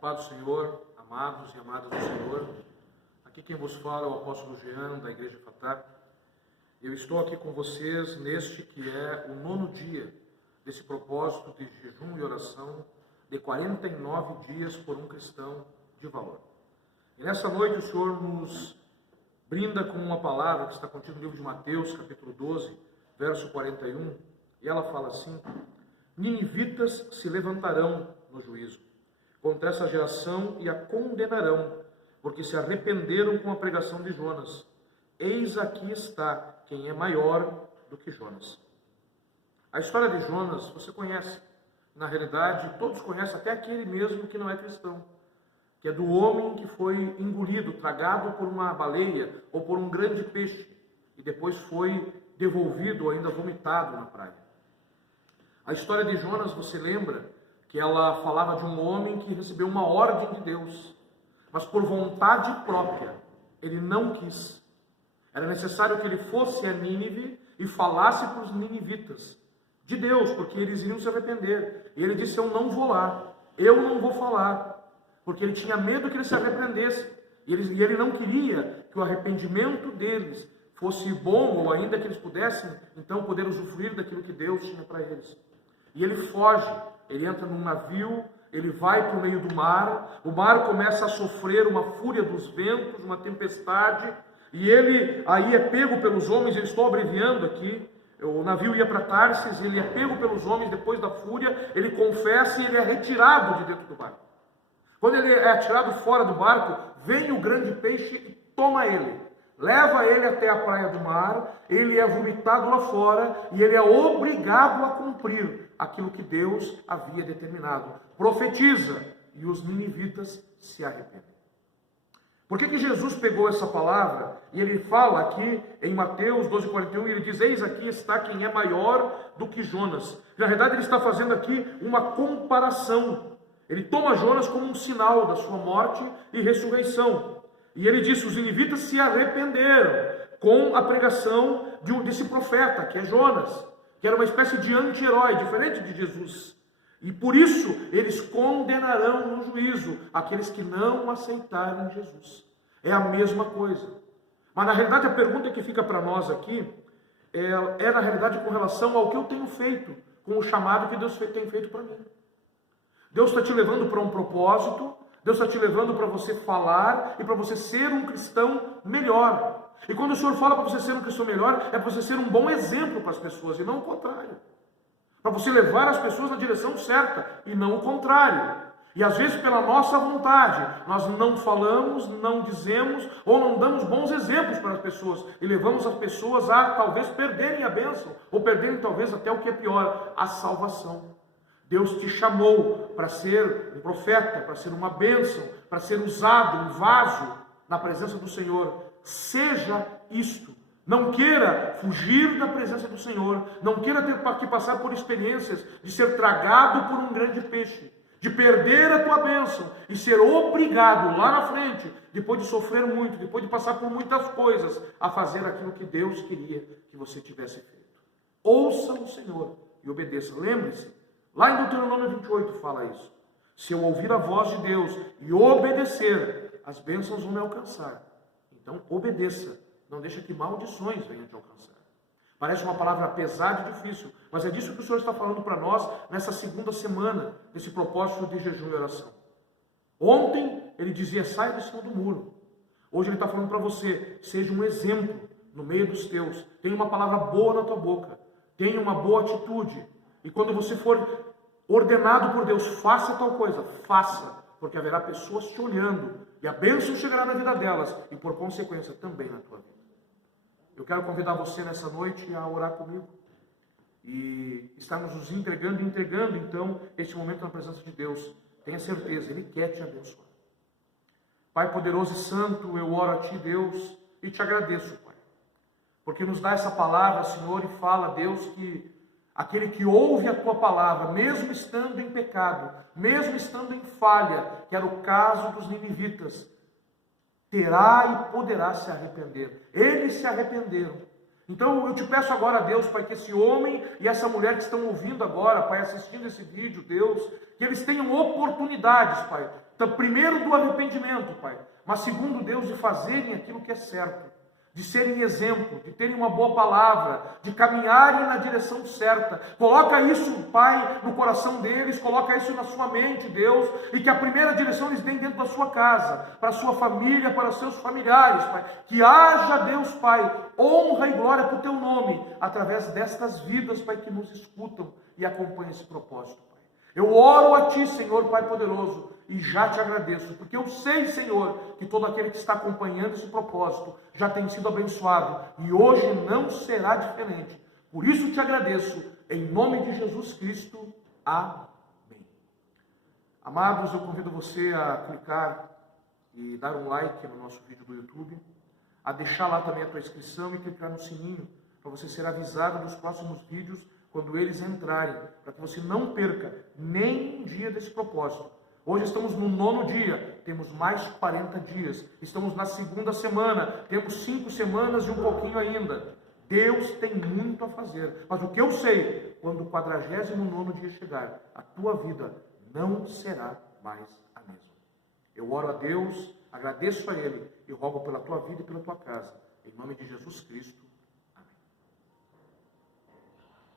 Paz do Senhor, amados e amadas do Senhor. Aqui quem vos fala é o apóstolo Jean, da Igreja Fatah. Eu estou aqui com vocês neste que é o 9º dia desse propósito de jejum e oração de 49 dias por um cristão de valor. E nessa noite o Senhor nos brinda com uma palavra que está contida no livro de Mateus, capítulo 12, verso 41, e ela fala assim: Ninivitas se levantarão no juízo contra essa geração e a condenarão, porque se arrependeram com a pregação de Jonas. Eis aqui está quem é maior do que Jonas. A história de Jonas você conhece. Na realidade, todos conhecem, até aquele mesmo que não é cristão, que é do homem que foi engolido, tragado por uma baleia ou por um grande peixe, e depois foi devolvido ou ainda vomitado na praia. A história de Jonas, você lembra que ela falava de um homem que recebeu uma ordem de Deus, mas por vontade própria, ele não quis. Era necessário que ele fosse a Nínive e falasse para os ninivitas de Deus, porque eles iriam se arrepender. E ele disse: eu não vou lá, eu não vou falar, porque ele tinha medo que eles se arrependessem. E ele não queria que o arrependimento deles fosse bom, ou ainda que eles pudessem, então, poder usufruir daquilo que Deus tinha para eles. E ele foge, ele entra num navio, ele vai para o meio do mar, o mar começa a sofrer uma fúria dos ventos, uma tempestade, e ele aí é pego pelos homens. Eu estou abreviando aqui, o navio ia para Tarsis, ele é pego pelos homens depois da fúria, ele confessa e ele é retirado de dentro do barco. Quando ele é atirado fora do barco, vem o grande peixe e toma ele. Leva ele até a praia do mar, ele é vomitado lá fora e ele é obrigado a cumprir aquilo que Deus havia determinado. Profetiza e os ninivitas se arrependem. Por que Jesus pegou essa palavra e ele fala aqui em Mateus 12:41, ele diz: eis aqui está quem é maior do que Jonas. Na verdade ele está fazendo aqui uma comparação. Ele toma Jonas como um sinal da sua morte e ressurreição. E ele disse: os ninivitas se arrependeram com a pregação desse profeta, que é Jonas, que era uma espécie de anti-herói, diferente de Jesus. E por isso eles condenarão no juízo aqueles que não aceitarem Jesus. É a mesma coisa. Mas na realidade a pergunta que fica para nós aqui é na realidade com relação ao que eu tenho feito, com o chamado que Deus tem feito para mim. Deus está te levando para um propósito, Deus está te levando para você falar e para você ser um cristão melhor. E quando o Senhor fala para você ser um cristão melhor, é para você ser um bom exemplo para as pessoas e não o contrário. Para você levar as pessoas na direção certa e não o contrário. E às vezes pela nossa vontade, nós não falamos, não dizemos ou não damos bons exemplos para as pessoas e levamos as pessoas a talvez perderem a bênção ou perderem talvez até o que é pior, a salvação. Deus te chamou para ser um profeta, para ser uma bênção, para ser usado, um vaso na presença do Senhor. Seja isto. Não queira fugir da presença do Senhor. Não queira ter que passar por experiências de ser tragado por um grande peixe, de perder a tua bênção e ser obrigado lá na frente, depois de sofrer muito, depois de passar por muitas coisas, a fazer aquilo que Deus queria que você tivesse feito. Ouça o Senhor e obedeça. Lembre-se, lá em Deuteronômio 28 fala isso. Se eu ouvir a voz de Deus e obedecer, as bênçãos vão me alcançar. Então obedeça. Não deixa que maldições venham te alcançar. Parece uma palavra pesada e difícil, mas é disso que o Senhor está falando para nós nessa segunda semana, desse propósito de jejum e oração. Ontem ele dizia: saia de cima do muro. Hoje ele está falando para você: seja um exemplo no meio dos teus. Tenha uma palavra boa na tua boca. Tenha uma boa atitude. E quando você for ordenado por Deus, faça tal coisa, faça, porque haverá pessoas te olhando, e a bênção chegará na vida delas, e por consequência também na tua vida. Eu quero convidar você nessa noite a orar comigo, e estarmos nos entregando então, este momento na presença de Deus. Tenha certeza, Ele quer te abençoar. Pai poderoso e santo, eu oro a Ti, Deus, e te agradeço, Pai, porque nos dá essa palavra, Senhor, e fala, Deus, que aquele que ouve a tua palavra, mesmo estando em pecado, mesmo estando em falha, que era o caso dos ninivitas, terá e poderá se arrepender. Eles se arrependeram. Então eu te peço agora, Deus, Pai, que esse homem e essa mulher que estão ouvindo agora, Pai, assistindo esse vídeo, Deus, que eles tenham oportunidades, Pai, Então, primeiro do arrependimento, Pai, mas segundo, Deus, de fazerem aquilo que é certo, de serem exemplo, de terem uma boa palavra, de caminharem na direção certa. Coloca isso, Pai, no coração deles, coloca isso na sua mente, Deus, e que a primeira direção eles deem dentro da sua casa, para a sua família, para os seus familiares, Pai. Que haja, Deus, Pai, honra e glória para o teu nome, através destas vidas, Pai, que nos escutam e acompanham esse propósito, Pai. Eu oro a Ti, Senhor, Pai poderoso, e já te agradeço, porque eu sei, Senhor, que todo aquele que está acompanhando esse propósito já tem sido abençoado, e hoje não será diferente. Por isso te agradeço, em nome de Jesus Cristo. Amém. Amados, eu convido você a clicar e dar um like no nosso vídeo do YouTube, a deixar lá também a tua inscrição e clicar no sininho, para você ser avisado dos próximos vídeos quando eles entrarem, para que você não perca nem um dia desse propósito. Hoje estamos no 9º dia, temos mais 40 dias, estamos na 2ª semana, temos 5 semanas e um pouquinho ainda. Deus tem muito a fazer, mas o que eu sei, quando o 49º dia chegar, a tua vida não será mais a mesma. Eu oro a Deus, agradeço a Ele e rogo pela tua vida e pela tua casa, em nome de Jesus Cristo.